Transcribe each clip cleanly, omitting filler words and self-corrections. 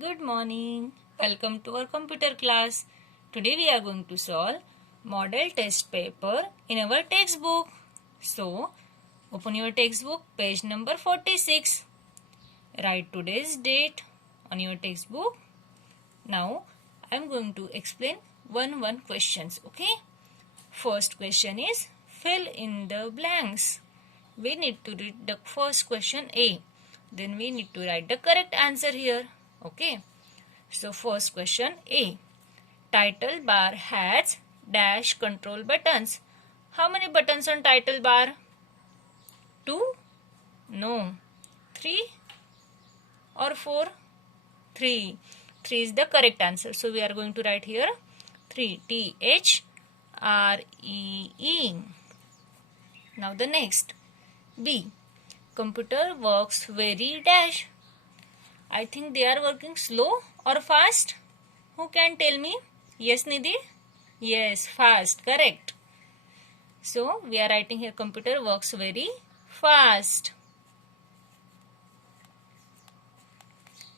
Good morning. Welcome to our computer class. Today we are going to solve model test paper in our textbook. So, open your textbook, page number 46. Write today's date on your textbook. Now, I am going to explain one questions, okay? First question is fill in the blanks. We need to read the first question A. Then we need to write the correct answer here. Okay. So first question A. Title bar has dash control buttons. How many buttons on title bar? 2? No. 3 or 4? 3. 3 is the correct answer. So we are going to write here 3. T-H-R-E-E. Now the next. B. Computer works very dash. I think they are working slow or fast. Who can tell me? Yes, Nidhi? Yes, fast. Correct. So, we are writing here computer works very fast.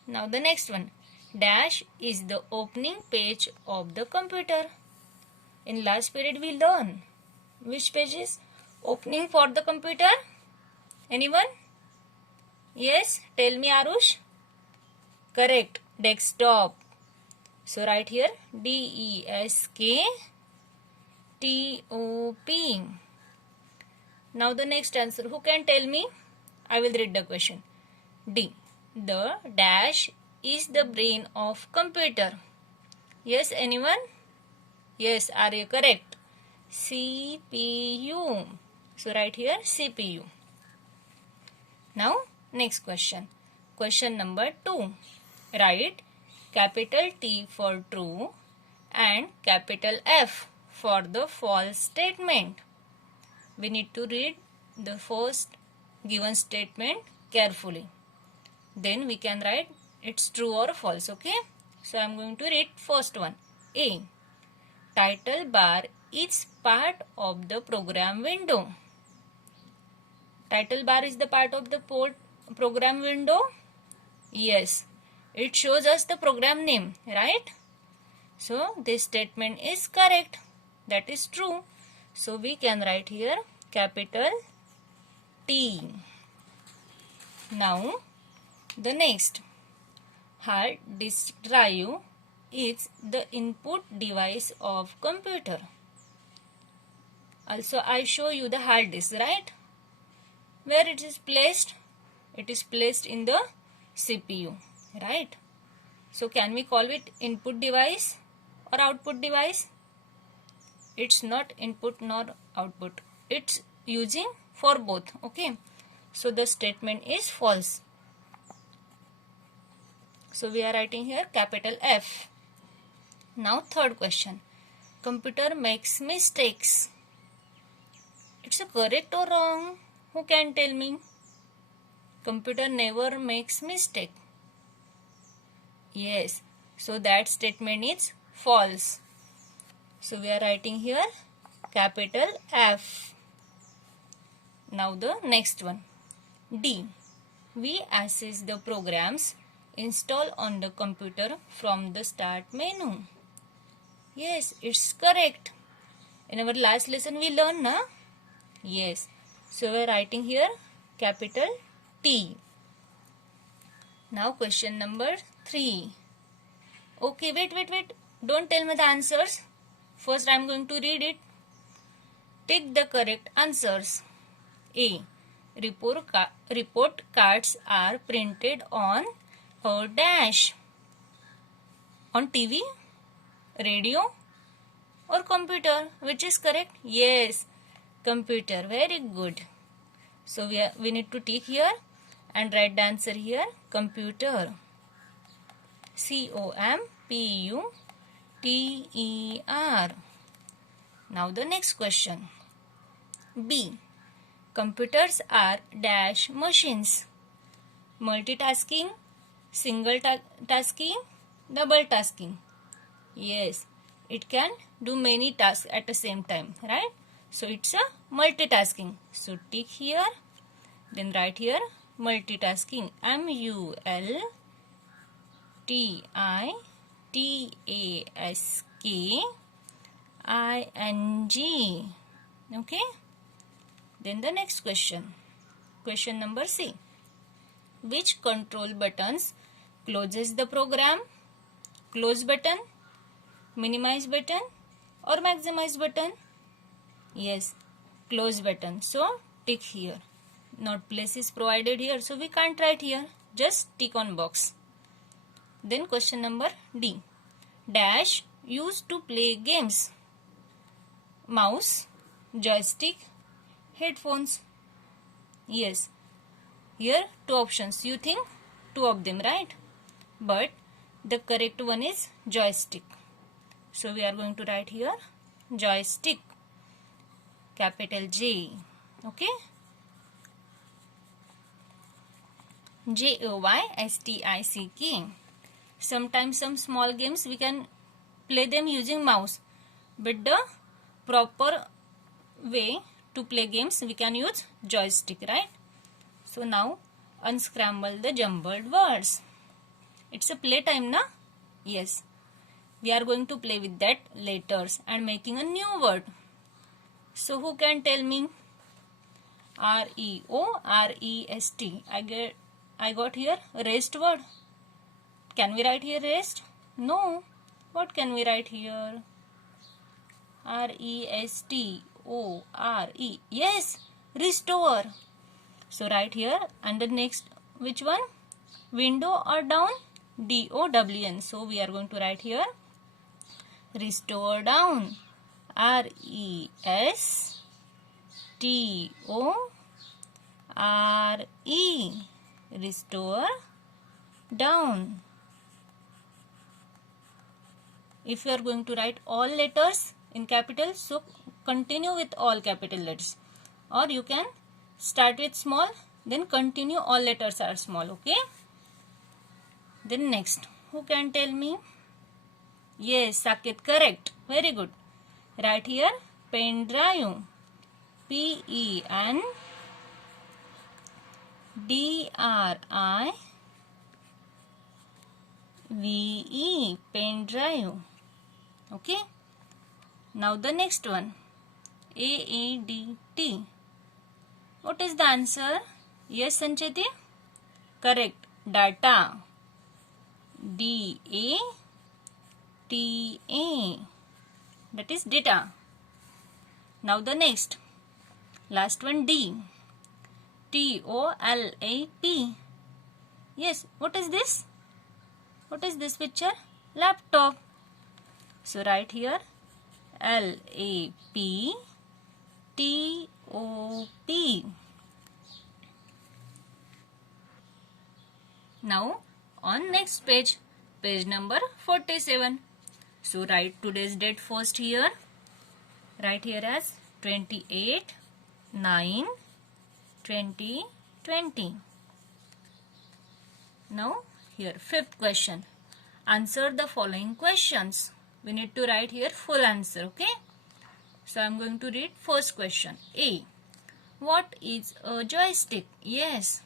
Now the next one. Dash is the opening page of the computer. In last period we learn. Which page is opening for the computer? Anyone? Yes? Tell me, Arush. Correct. Desktop. So write here D-E-S-K-T-O-P. Now the next answer. Who can tell me? I will read the question. D. The dash is the brain of computer. Yes, anyone? Yes, are you correct? CPU. So write here CPU. Now next question. Question number 2. Write capital T for true and capital F for the false statement. We need to read the first given statement carefully. Then we can write it's true or false, okay? So I am going to read first one. A. Title bar is part of the program window. Title bar is the part of the program window? Yes. It shows us the program name, right? So, this statement is correct. That is true. So, we can write here capital T. Now, the next. Hard disk drive is the input device of computer. Also, I show you the hard disk, right? Where it is placed? It is placed in the CPU. Right? So can we call it input device or output device? It's not input nor output. It's using for both. Okay. So the statement is false. So we are writing here capital F. Now third question. Computer makes mistakes. It's a correct or wrong? Who can tell me? Computer never makes mistake. Yes, so that statement is false. So we are writing here capital F. Now the next one. D. We access the programs installed on the computer from the start menu. Yes, it's correct. In our last lesson we learned, na? Yes. So we are writing here capital T. Now question number 3. Okay, wait. Don't tell me the answers. First I am going to read it. Take the correct answers. A. Report cards are printed on a dash. On TV, radio or computer. Which is correct? Yes, computer. Very good. So we need to tick here and write the answer here. Computer. C-O-M-P-U-T-E-R. Now the next question. B. Computers are dash machines. Multitasking, single tasking, double tasking. Yes, it can do many tasks at the same time, right? So it's a multitasking. So tick here, then write here multitasking. M-U-L TITASKING. Okay. Then the next question. Question number C. Which control buttons closes the program? Close button, minimize button, or maximize button? Yes, close button. So tick here. Not place is provided here, so we can't write here. Just tick on box. Then question number D. Dash used to play games. Mouse, joystick, headphones. Yes, here two options. You think two of them, right? But the correct one is joystick. So we are going to write here joystick, capital J. Okay. JOYSTICK. Sometimes some small games we can play them using mouse, but the proper way to play games we can use joystick, right? So now unscramble the jumbled words. It's a playtime, na? Yes. We are going to play with that letters and making a new word. So who can tell me? REOREST. I got here rest word. Can we write here rest? No. What can we write here? RESTORE. Yes, restore. So write here and the next which one? Window or down? DOWN. So we are going to write here restore down. RESTORE. Restore down. If you are going to write all letters in capital, so continue with all capital letters. Or you can start with small, then continue all letters are small. Okay. Then next, who can tell me? Yes, Saket, correct. Very good. Write here pen drive. PENDRIVE. Pen drive. Okay. Now the next one. AADT. What is the answer? Yes, Sancheti? Correct. Data. DATA. That is data. Now the next. Last one D. TOLAP. Yes, what is this? What is this picture? Laptop. So write here LAPTOP. Now on next page, page number 47. So write today's date first here. Write here as 28/9/2020. Now here fifth question. Answer the following questions. We need to write here full answer. Okay. So I am going to read first question. A. What is a joystick? Yes.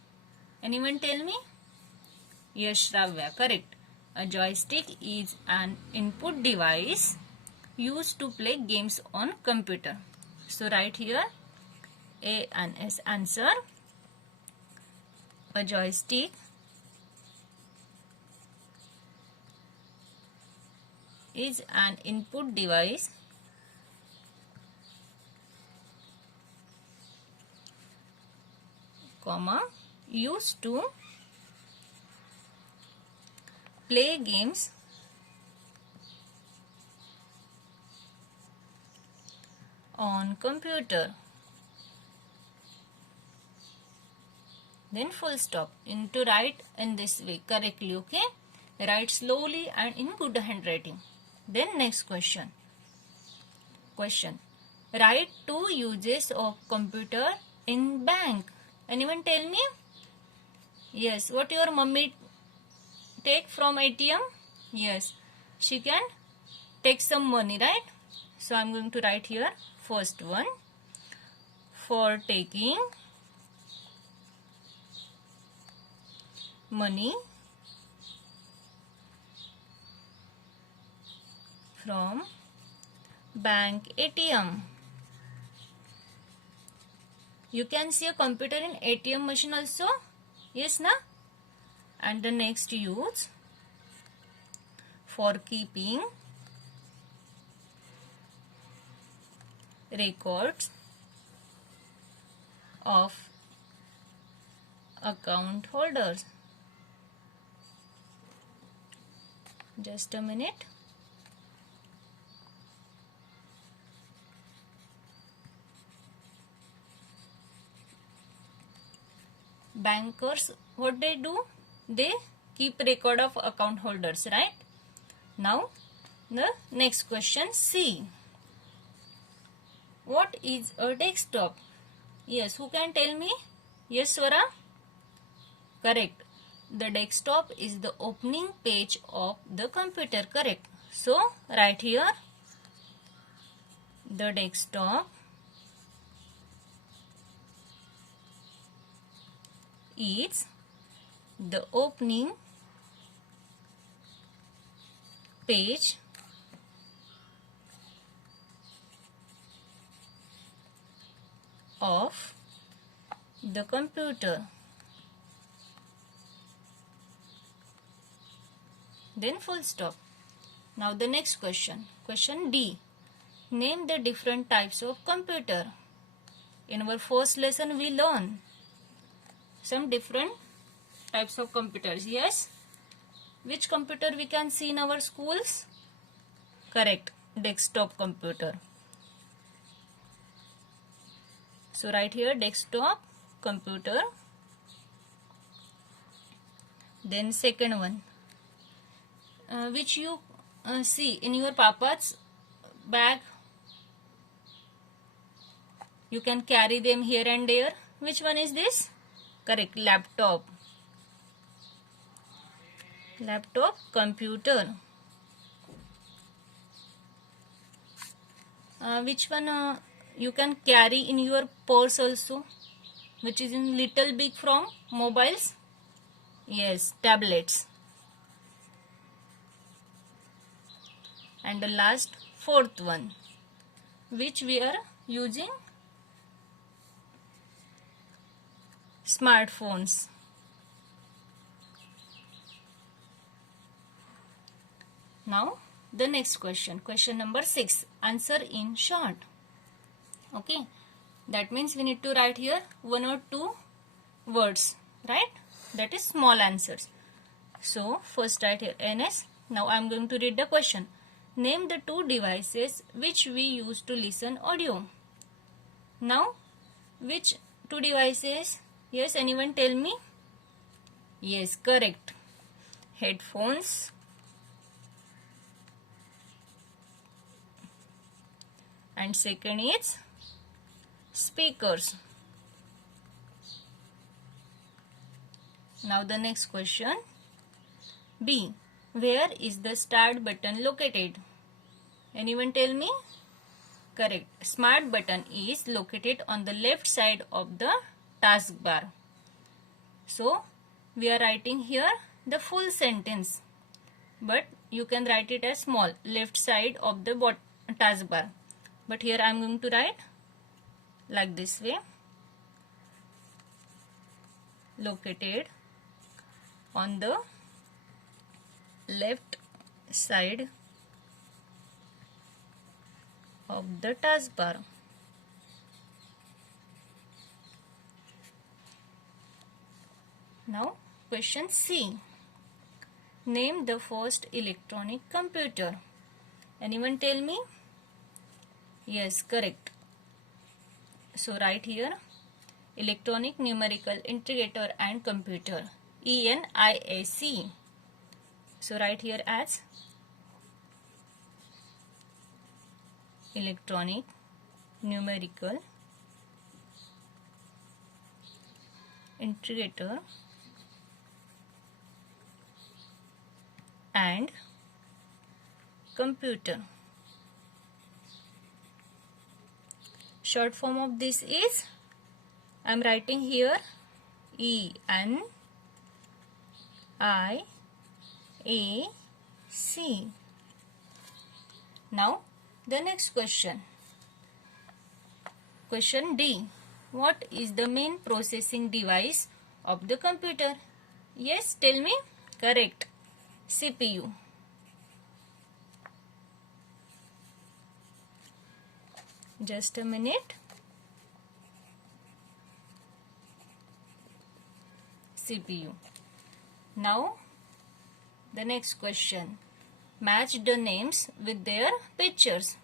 Anyone tell me? Yes, Shravya. Correct. A joystick is an input device used to play games on computer. So write here A and S answer. A joystick is an input device used to play games on computer. Then full stop. You to write in this way correctly. Okay. Write slowly and in good handwriting. Then next question. Question. Write 2 uses of computer in bank. Anyone tell me? Yes. What your mummy take from ATM? Yes. She can take some money, right? So I am going to write here first one. For taking money from bank ATM. You can see a computer in ATM machine also. Yes, na? And the next use for keeping records of account holders. Just a minute. Bankers, what they do? They keep record of account holders, right? Now, the next question, C. What is a desktop? Yes, who can tell me? Yes, Swara? Correct. The desktop is the opening page of the computer, correct? So, right here, the desktop is the opening page of the computer. Then full stop. Now the next question. Question D. Name the different types of computer. In our first lesson we learn some different types of computers. Yes? Which computer we can see in our schools? Correct. Desktop computer. So right here desktop computer. Then second one. Which you see in your papa's bag. You can carry them here and there. Which one is this? Correct. Laptop. Laptop computer. Which one you can carry in your purse also? Which is in little big from mobiles? Yes, tablets. And the last fourth one, which we are using smartphones. Now the next question, question number 6, answer in short. Okay, that means we need to write here 1 or 2 words, right? That is small answers. So first write here NS. Now I am going to read the question. Name the 2 devices which we use to listen audio. Now, which 2 devices? Yes, anyone tell me? Yes, correct. Headphones and second is speakers. Now the next question. B. Where is the start button located? Anyone tell me? Correct. Smart button is located on the left side of the taskbar. So, we are writing here the full sentence. But you can write it as small, left side of the taskbar. But here I am going to write like this way. Located on the left side of the taskbar. Now question C. Name the first electronic computer. Anyone tell me? Yes, correct. So write here electronic numerical integrator and computer, ENIAC. So write here as electronic numerical integrator and computer. Short form of this is, I am writing here ENIAC. Now the next question. Question D. What is the main processing device of the computer? Yes, tell me. Correct. CPU. Just a minute. CPU. Now the next question. Match the names with their pictures.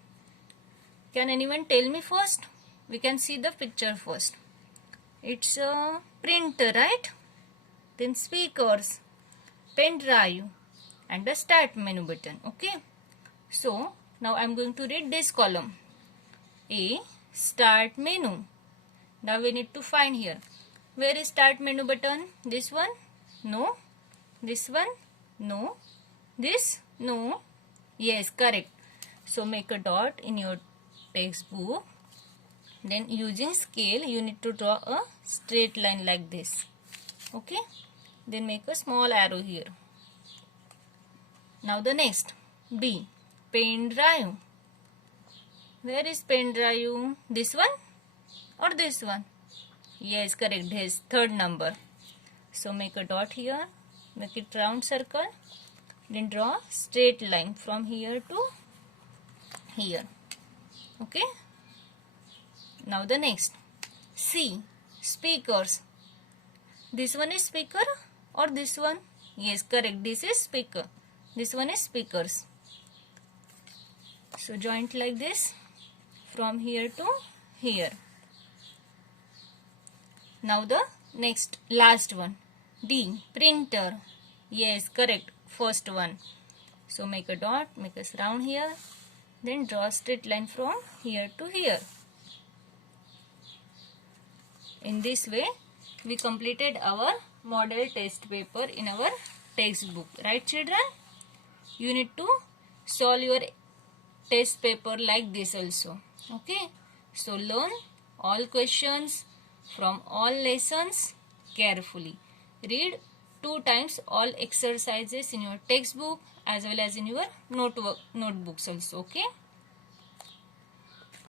Can anyone tell me first? We can see the picture first. It's a printer, right? Then speakers, pen drive, and the start menu button. Okay. So now I'm going to read this column. A. Start menu. Now we need to find here. Where is start menu button? This one? No. This one? No. This? No. Yes, correct. So make a dot in your textbook. Then using scale you need to draw a straight line like this. Okay. Then make a small arrow here. Now the next. B. Pen drive. Where is pen drive? This one or this one? Yes, correct. This third number. So make a dot here. Make it round circle. Then draw straight line from here to here. Okay. Now the next. C. Speakers. This one is speaker or this one? Yes, correct. This is speaker. This one is speakers. So joint like this from here to here. Now the next last one. D. Printer. Yes, correct. First one. So make a dot, make a round here. Then draw a straight line from here to here. In this way, we completed our model test paper in our textbook. Right, children? You need to solve your test paper like this also. Okay? So learn all questions from all lessons carefully. Read 2 times all exercises in your textbook as well as in your notebooks also. Okay?